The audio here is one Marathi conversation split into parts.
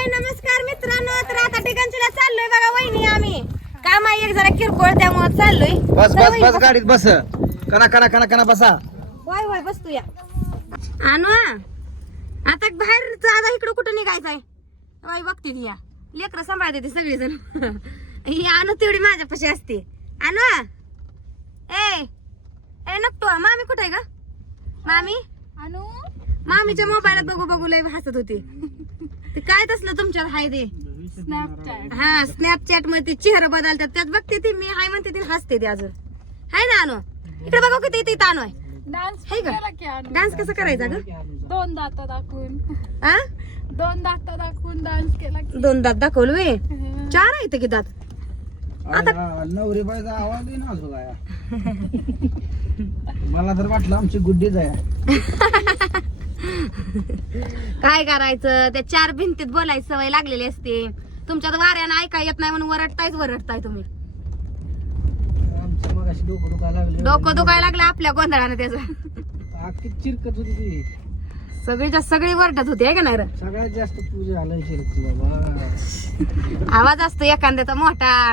हाय नमस्कार मित्रांनो. तर आता ठिकाणचीला चाललोय बघा वहिनी आम्ही. काम आहे एक जरा किरकोळ त्यामुळे चाललोय. बस बस बस बसा. गाडीत बस. कना कना कना कना बसा. होय होय बसतो या आणू हा. आता बाहेर आता इकडं कुठं निघायचंय? होय बघते ती या. लेकरं सांभाळते ती सगळीजण. ही आणू तेवढी माझ्यापाशी असते. आणू हा. ए ए नकटो मामी कुठे आहे का मामी? अनु? मामीच्या मोबाईलात बघू बघू लय हसत होती. ते काय तसलं तुमच्यात हाय ते? स्नॅपचॅट हा स्नॅपचॅटमध्ये चेहरा बदलतात. त्यात बघते ती मी हाय म्हणते ती हसते ती अजून. हाय ना आणू इकडे बघा किती इथे ताणू आहे. डान्स हे का? केला की अनु. डान्स कसं करायचा ग दोन दात दाखवून. हा दोन दात दाखवून डान्स केला की. दोन दात दाखवलं वे चार आहे की दात? नवरी बाईचा आवाज आहे ना अजून काय? मला तर वाटलं आमची गुड्डीच आहे काय करायचं? त्या चार भिंतीत बोलायची सवय लागलेली असते. तुमच्यात वाऱ्यानं ऐका येत नाही म्हणून वरडतायच वरडताय तुम्ही. आमचं मग अशी डोकं दुखायला लागले. डोकं दुखायला लागलं आपल्या गोंधळानं त्याचं. चिरकत होती ती. सगळीच्या सगळी वरडत होती आहे का नाही रे? सगळ्यात जास्त पूजा झालं चिरकती बाबा. आवाज असतो एखाद्याचा मोठा.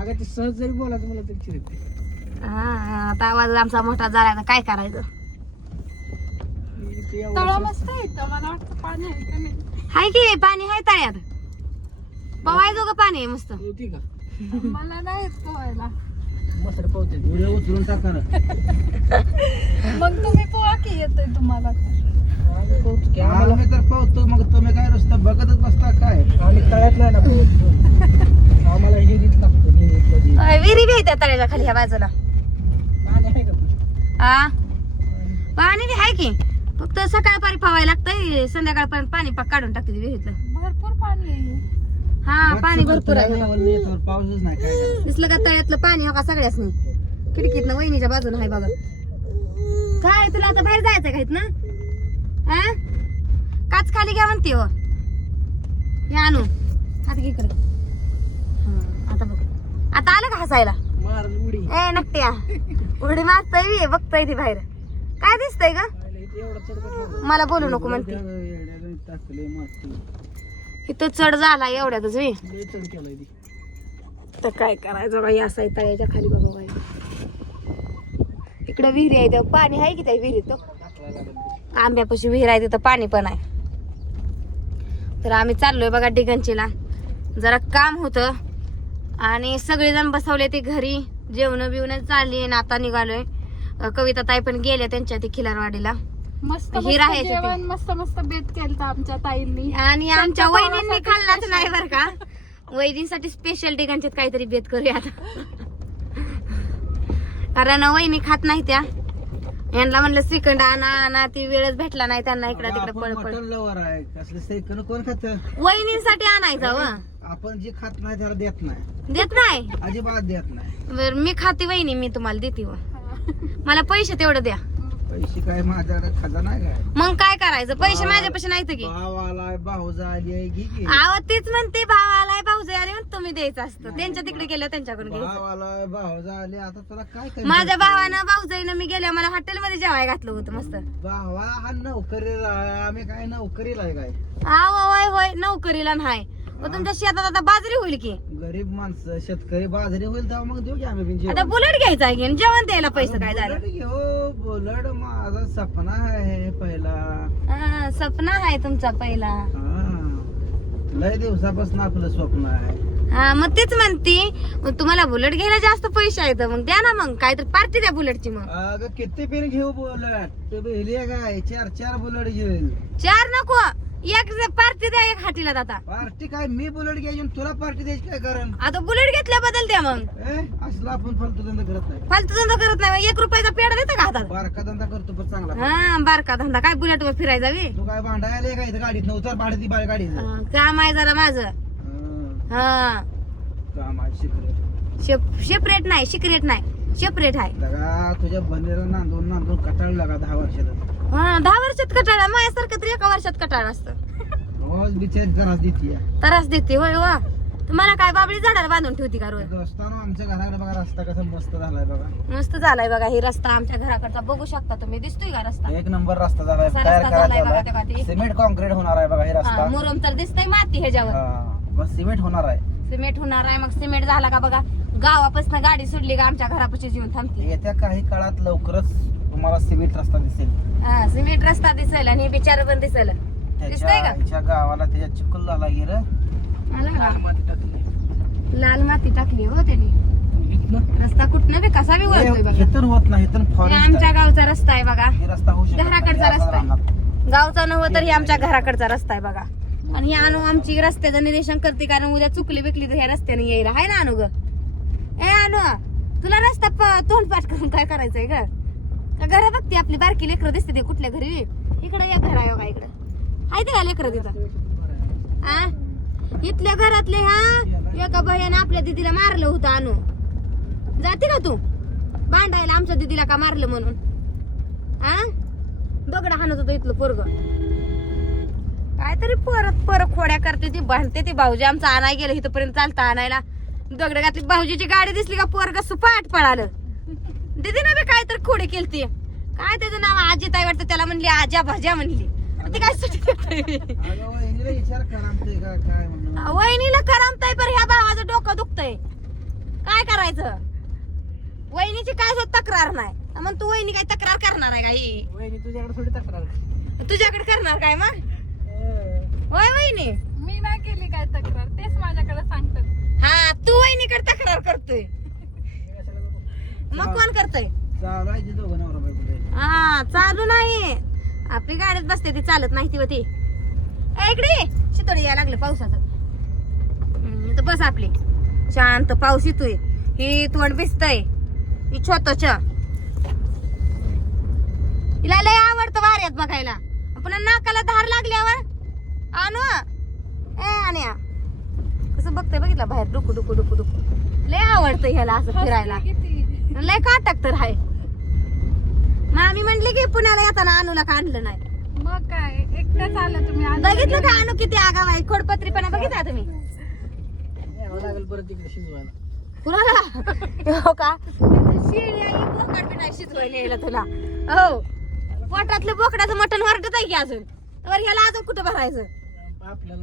अगं ते सहज जरी बोलायचं मला तरी चिरकते. हा, आता आवाज आमचा मोठा झाला तर काय करायचं? तळा मस्त येतं मला वाटतं पाणी आहे का नाही हाय की पाणी हाय तळ्यात. पवायचो का पाणी आहे मस्त? होती का? मला नाही येत पोहायला. मस्त पावते. व्हिडिओ उचलून टाका ना. मग तुम्ही पोहा की येतंय तुम्हाला? आम्ही तर पावतो मग तुम्ही काय रस्ता बघतच बसता काय? आम्ही ना आम्हाला हिरीत लागतो हिरीतलं अय, विहिरी बी आहे त्या तळ्याच्या खाली ह्या बाजूला. पाणी आहे का हा पाणी बी आहे की? फक्त सकाळपारी पवायला लागतंय. संध्याकाळपर्यंत पाणी पाक काढून टाकते ती विहिरीतलं भरपूर पाणी आहे. हा पाणी भरपूर आहे. आहे पाऊसच नाही काय करायचं. दिसलं का तळ्यातलं पाणी हो का सगळ्यासनी खिडकीतनं वहिनीच्या बाजून आहे बघा. काय तुला आता बाहेर जायचं का ना हा? काच खाली घ्या म्हणते हो. या आणू. हात घे इकडे. हा, आता बघ. आता आलं का हसायला? मारल उडी. ए नकट्या. उडी मारताय बघताय ती बाहेर. काय दिसतंय का मला बोलू नको म्हणते. इथं चढ झाला एवढ्यातच वे. तर काय करायचं बाई असं आहे तळ्याच्या खाली बघा बाई. इकडं विहिरी आहे तेव्हा पाणी आहे की त्या विहिरीत. आंब्यापाशी विहीर आहे तिथं पाणी पण आहे. तर आम्ही चाललोय बघा डिगंचीला. जरा काम होतं आणि सगळेजण बसवले ते घरी. जेवण बिवणं चालली आणि आता निघालोय. कविता ताई पण गेल्या त्यांच्या ते खिलारवाडीला. मस्त हे मस्त राहायचं ते. जेवण मस्त मस्त बेत केलं आमच्या ताईंनी. आणि आमच्या वहिनींनी खाल्लाच नाही बरं का. वहिनींसाठी स्पेशल डिगांच्यात काहीतरी बेत करूया आता कारण वहिनी खात नाही त्या. यांना म्हणलं श्रीखंड आणा आणा ती वेळच भेटला नाही त्यांना इकडं तिकडे आपण पळ पळ मटण लवर आहे. कसलं सेकंद कोण खात? वहिनींसाठी आणायचा व. आपण जे खात नाही त्याला देत नाही. देत नाही? अजिबात देत नाही. बर मी खाते वहिनी मी तुम्हाला देते व. मला पैसे तेवढं द्या. पैसे काय माझ्याकडे खजाना आहे काय? मग काय करायचं? पैसे माझ्यापाशी नाही की. भाव आलाय भाऊजा आली आहे घे की. आव तीच म्हणते भाव आलाय भाऊजे आले म्हणून तुम्ही द्यायचं असतं. त्यांच्या तिकडे गेलं त्यांच्याकडून भाव आलाय भाऊजा आले आता तुला काय करायचं? माझ्या भावानं भाऊजाईनं मी गेल्या मला हॉटेलमध्ये जेवाय घातलं होतं मस्त. भावा हा नोकरीला आहे आम्ही काय नोकरीला आहे काय? आव होय होय नोकरीला नाही. मग तुमच्या शेतात आता बाजरी होईल की? गरीब माणसं शेतकरी बाजरी होईल तेव्हा मग देऊ की आम्ही बिन आता जेवण. बुलेट घ्यायचा आहे की? आणि जेवण द्यायला पैसे काय झालं? बुलेट घेऊ बुलेट माझा सपना आहे पहिला. हा, सपना आहे तुमचा पहिला. हा. लय दिवसापासून आपलं स्वप्न आहे. हा मग तेच म्हणते मग तुम्हाला बुलेट घ्यायला जास्त पैसे आहेत मग द्या ना मग काहीतरी पार्टी द्या बुलेटची मग. अगं किती पिन घेऊ बुलेट? तू भेली आहे काय चार चार बुलेट घेईल. चार नको. एक पार्टी द्या एक हाटीला आता पार्टी काय? मी बुलेट घ्यायची आणि तुला पार्टी द्यायची काय कारण? आता बुलेट घेतल्याबद्दल द्या मग. ए असला आपण फालतू धंदा करत नाही. फालतू धंदा करत नाही एक रुपयाचा पेड देता का हातात? बारका धंदा करतो पण चांगला. हा बारका धंदा. काय बुलेट वर फिरायचा बी? तू काय भांडायला काय इथं गाडीत? नव्हतं भाडे ती बाय हा, काम आहे जरा माझं. हा. काम आहे शेप शेपरेट नाही सिक्रेट नाही. शेपरेट आहे. लगा तुझ्या बंदीला नांदून नांदून कटाळ लागा दहा वर्षात हा दहा वर्षात कटाळा. माझ्यासारखं तरी एका वर्षात कटाळ असतं. रोज बिचारी त्रास देते त्रास देते होय वा. तुम्हाला काय बाबळी झाडाला बांधून ठेवती का रोज? रस्ता ना आमच्या घराकडे बघा रस्ता कसा मस्त झालाय बघा. मस्त झालाय बघा ही रस्ता आमच्या घराकडचा. बघू शकता तुम्ही दिसतोय का रस्ता? एक नंबर रस्ता झालाय कसा तयार रस्ता झालाय बघा करायचा तेव्हा ते. सिमेंट कॉन्क्रीट होणार आहे बघा हे हा, रस्ता. मुरुम तर दिसतंय माती ह्याच्यावर. हा, बस सिमेंट होणार आहे. सिमेंट होणार आहे मग सिमेंट झाला का बघा गावापासून गाडी सुटली का आमच्या घरापाशी येऊन थांबते. येत्या काही काळात लवकरच तुम्हाला सिमेंट रस्ता दिसेल. हा सिमेंट रस्ता दिसेल आणि बिचार पण दिसेल. त्याच्या दिसतंय का? ह्याच्या गावाला त्याच्या चिखल झाला गिर आला का? लाल माती टाकली. हो त्यांनी. रस्ता कुठनं बी? कसा बी वळतोय बघा. इथून होत नाही इथून हे फॉरेस्ट आमच्या गावचा रस्ता आहे बघा. हे रस्ता होऊ शकत नाही. घराकडचा असं रस्ता आहे. राहणार. गावचा नव्हतं तर हे आमच्या घराकडचा रस्ता आहे बघा. आणि ही अनु आमची रस्त्याचं निरीक्षण करते कारण उद्या चुकली बिकली तर ह्या रस्त्याने यायला आहे ना अनु ग? ए अनु तुला रस्ता प- तोंडपाठ करून काय करायचंय ग? का घरं बघते आपली बारकी लेकरं दिसते ते कुठल्या घरी. इकडं या घर आहे बघा इकडं. आहे ते का लेकरं तिथं. आ? इथल्या घरातले हा? एका बह्यानं आपल्या दिदीला मारलं होतं आणू जाते ना तू? भांडायला आमच्या दिदीला का मारलं म्हणून? आ? दगड हाणत होतं इथलं पोरग. काहीतरी परत परत खोड्या करते ती भांडते ती भाऊजी. आमचा आणाय गेलं इथपर्यंत चालता आणायला. दगड घातली भाऊजीची गाडी दिसली का पोरग? सुपाट पळालं. दीदीनं बी काहीतरी खोडी केलती. काय त्याचं नाव? आजी ताई वाटतं त्याला म्हणली आजा भाज्या म्हणली. ते काय सुटी वहिनीला विचार करा आमचं का काय म्हणून. वहिनीला करमतय पर ह्या भावाचं डोकं दुखतय. काय करायचं? वहिनीची काय सुद्धा तक्रार नाही. मग तू वहिनी काय तक्रार करणार आहे का ही? वहिनी तुझ्याकडे थोडी तक्रार तुझ्याकडे करणार काय मग? होय वहिनी? मी नाही केली काय तक्रार तेच माझ्याकडे सांगतात. हा तू वहिनीकडे तक्रार करतोय. मग कोण करतोय? चालायची दोघं नवरा बायको ते. हा चालू नाही. आपली गाडीत बसते ती चालत नाही ती व ती. ए, इकडे ये. शितोडी यायला लागलं पावसाचं. हम्म, इथं बस आपली. शांत पाऊस येतोय. ही तोंड भिजतय. ही छोटच. हिला लय आवडतं वाऱ्यात बघायला. पुन्हा नाकाला धार लागल्यावर आणू ए आण्या कसं बघतोय बघितलं बाहेर डुकू डुकू डुकू डुकू. लय आवडतं ह्याला असं फिरायला. किती? लय काटक तर आहे. मग आम्ही म्हणले की पुण्याला येताना अनुला का आणलं नाही? मग काय एकट्याच आलं तुम्ही बघितलं का अनु किती आगाव आहे? खोडपत्रीपणा बघितला तुम्ही? यावं लागेल परत तिकडे शिजवायला. कुणाला? हो का? शिळी आई बोकड बी नाही शिजवायला यायला तुला. हो. पोटातलं बोकडाचं मटण वरडत आहे की अजून? तर ह्याला अजून कुठं भरायचं? आपल्याला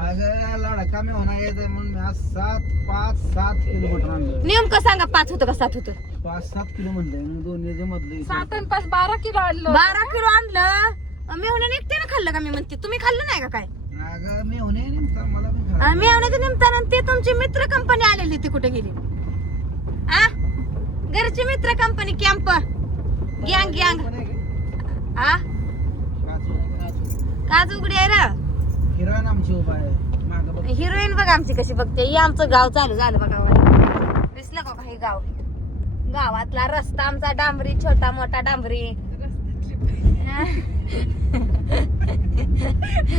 अगं लाडा कमी होणार यायचं म्हणून मी आज सात पाच सात किलो मटण आणलं नेमकं सांगा पाच होतं का सात होतं? पाच सात किलो म्हणलंय मग दोन्ही मधलं सात आणि पाच बारा किलो आणलं. बारा किलो आणलं. मेहुण्याने एकट्यानं खाल्लं का मी म्हणते? तुम्ही खाल्लं नाही का काय? अगं मी होणे नेमका मला पण ते तुमची मित्र कंपनी आलेली ती कुठे गेली? आ? घरची मित्र कंपनी कॅम्प गँग गँग आ? काज उघडी आहे ना हिरोईन आमची उभा आहे. मागं बघ. हिरोईन बघा आमची कशी बघते. हे आमचं गाव चालू झालं बघा वर. दिसलं का हे गाव? गावातला रस्ता आमचा डांबरी छोटा मोठा डांबरी.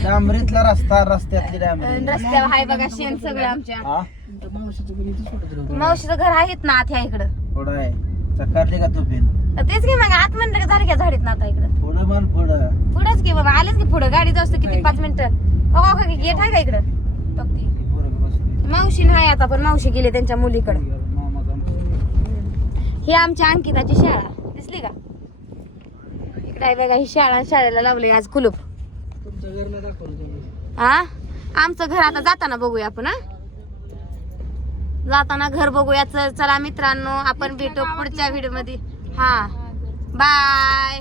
डांबरीतला रस्ता रस्त्यातली डांबरी. रस्त्यावर हाय बघा शेण सगळं आमच्या. हा? मावशीचं घर आहेत ना आत ह्या इकडं. थोडं आहे. चकारली का तू पेन तेच की मग आत म्हणलं का झाली का झाडीत ना आता इकडं? पुढं म्हण पुढं. पुढंच की बाबा आलेच की पुढं. गाडी जास्त किती? पाच मिनिटं. हो का गेट आहे का इकडं? मावशी नाही आता पण मावशी गेले त्यांच्या मुलीकडं. ही आमच्या अंकिताची शाळा. दिसली का? इकडे आहे बघा ही शाळा शाळेला लावली आज कुलूप. हा आमचं घर आता जाताना बघूया आपण हा? जाताना घर बघूया. चला मित्रांनो आपण भेटू पुढच्या व्हिडिओमध्ये. हा. बाय